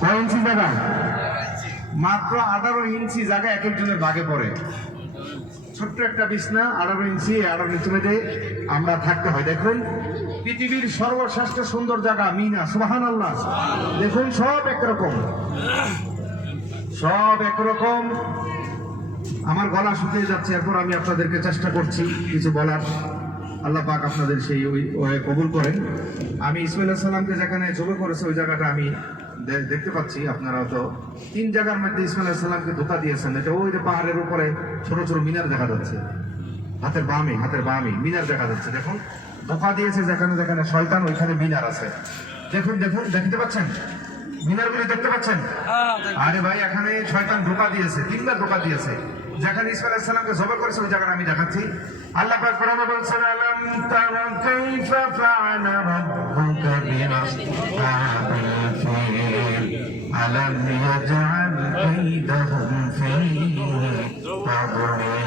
কয় ইঞ্চি জায়গা? মাত্র 18 ইঞ্চি জায়গা এক একজনের ভাগে পড়ে। ছোট্ট একটা বিছনা 18 ইঞ্চি, 18 ইঞ্চি মধ্যে আমরা থাকতে হয়। দেখুন পৃথিবীর সর্বশ্রেষ্ঠ সুন্দর জায়গা মিনা, সুবহানাল্লাহ। দেখুন সব একরকম, সব একরকম। আমার গলা শুকিয়ে যাচ্ছে, এরপর আমি আপনাদেরকে চেষ্টা করছি কিছু বলার। আল্লাহ পাক আপনাদের সেই ওই কবুল করেন। আমি ইসমাইল আলাইহিস সালামকে যেখানে জবে করেছে ওই জায়গাটা আমি দেখতে পাচ্ছি। আপনারা তো 3 জায়গার মধ্যে ইসমাইল আলাইহিস সালামকে ধোঁকা দিয়েছেন। এটা ওই যে পাহাড়ের উপরে ছোট ছোট মিনার দেখা যাচ্ছে, হাতের বামে মিনার দেখা যাচ্ছে। দেখুন ধোঁকা দিয়েছে যেখানে যেখানে শয়তান, ওইখানে মিনার আছে। দেখুন দেখুন, দেখতে পাচ্ছেন মিনারগুলি, দেখতে পাচ্ছেন? আরে ভাই, এখানে শয়তান ধোঁকা দিয়েছে, 3বার ধোঁকা দিয়েছে। যেখানে ইসমাইল আলাইহিস সালামকে জবে করেছে ওই জায়গাটা আমি দেখাচ্ছি। আল্লাহ পাক কোরআনে বলছেন, আলাম তারা কাইফা ফাআলা রাব্বুকা বিআসহাবিল ফিল আলাম ইয়াজআল কাইদাহুম ফি তাদলিল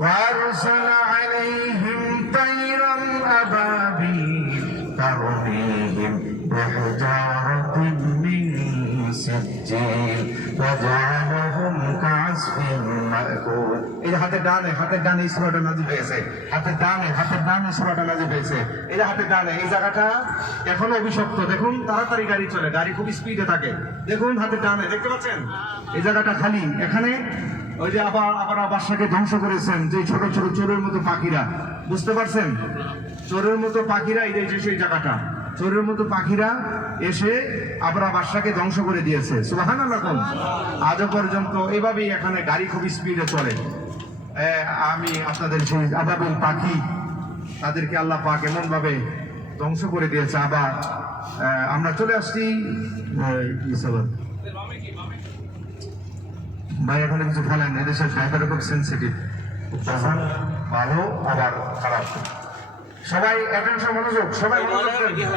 ওয়া আরসালা আলাইহিম তায়রান আবাবিল তারমিহিম বিহিজারাতিন মিন সিজ্জিল ওয়া জাআলাহুম কা'আসফিন মা'কুল। এই যে হাতের ডানে সূরাটা নাযিল হয়েছে, হাতের ডানে সূরাটা নাযিল হয়েছে। এই যে হাতের ডানে এই জায়গাটা এখন অভিশপ্ত। দেখুন তাড়াতাড়ি গাড়ি চলে, গাড়ি খুব স্পিডে থাকে। দেখুন হাতের ডানে, দেখতে পাচ্ছেন এই জায়গাটা খালি। এখানে ওই যে আবার বাদশাকে ধ্বংস করেছেন যে ছোট ছোট চোরের মতো পাখিরা, বুঝতে পারছেন? চোরের মতো পাখিরা, এই যে সেই জায়গাটা, চোরের মতো পাখিরা এসে আবরা বাদশাকে ধ্বংস করে দিয়েছে। সুবহানাল্লাহ। আজও পর্যন্ত এভাবেই এখানে গাড়ি খুব স্পিডে চলে। আমি আপনাদের সেই আবাবিল পাখি, তাদেরকে আল্লাহ পাক এমন ভাবে ধ্বংস করে দিয়েছে। আবার আমরা চলে আসছি ভাই, এখানে কিছু ফেলেন। এদেশের ড্রাইভার খুব সেন্সিটিভ, ভালো আবার খারাপ। সবাই অ্যাটেনশন, মনোযোগ, সবাই মনোযোগ দেন।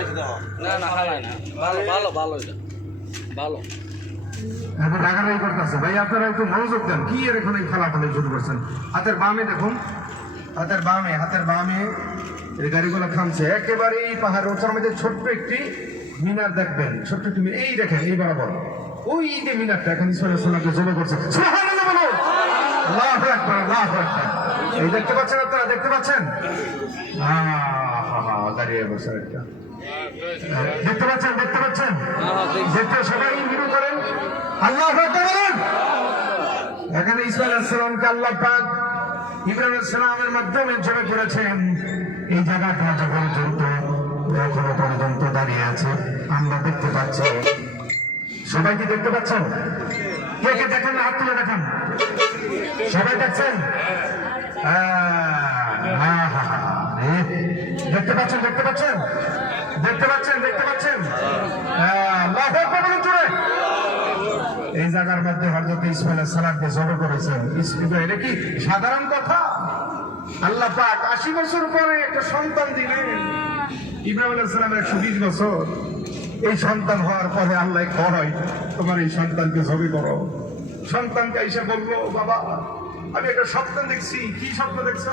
এখন রাগারাগি করতেছে ভাই, আপনারা একটু মনোযোগ দেন। কি এর এখানে খেলাফেলি শুরু করছেন? হাতের বামে দেখুন, হাতের বামে এই গাড়িগুলো থামছে। একেবারেই পাহাড় ওঠার মধ্যে ছোট্ট একটি মিনার দেখবেন, ছোট্ট একটি মিনার। এই দেখেন, এই বরাবর ওই যে মিনারটা, এখানে ইসমাইল আলাইহিস সালামকে জবে করছে। সুবহানাল্লাহ বলো, আল্লাহু আকবার, আল্লাহু আকবার। এই দেখতে পাচ্ছেন আপনারা, দেখতে পাচ্ছেন? দাঁড়িয়ে বসে একটা দেখতে পাচ্ছেন, দেখতে পাচ্ছেন? দেখতে সবাই শুরু করেন, আল্লাহু আকবার। এখানে ইসমাইল আলাইহিস সালামকে আল্লাহ পাক ইব্রাহিম আলাইহিস সালামের মাধ্যমে জবে করেছেন। এই জায়গাটা এখনো পর্যন্ত দাঁড়িয়ে আছে, আমরা দেখতে পাচ্ছি। সবাই কি দেখতে পাচ্ছেন? কে কে দেখেন? হাত তুলে দেখেন। সবাই দেখছেন? দেখতে পাচ্ছেন, দেখতে পাচ্ছেন, দেখতে পাচ্ছেন, দেখতে পাচ্ছেন? এই জায়গার মধ্যে হযরত ইসমাইল আলাইহিস সালামকে জবে করেছেন। এটা কি সাধারণ কথা? আল্লাহ পাক 80 বছর পরে একটা সন্তান দিলেন। ইব্রাহিম আলাইহিস সালাম 120 বছর। এই সন্তান হওয়ার পরে আল্লাহ কয়, তোমার এই সন্তানকে জবে করো। সন্তানকে এসে বললো, বাবা আমি একটা স্বপ্ন দেখছি। কি স্বপ্ন দেখছো?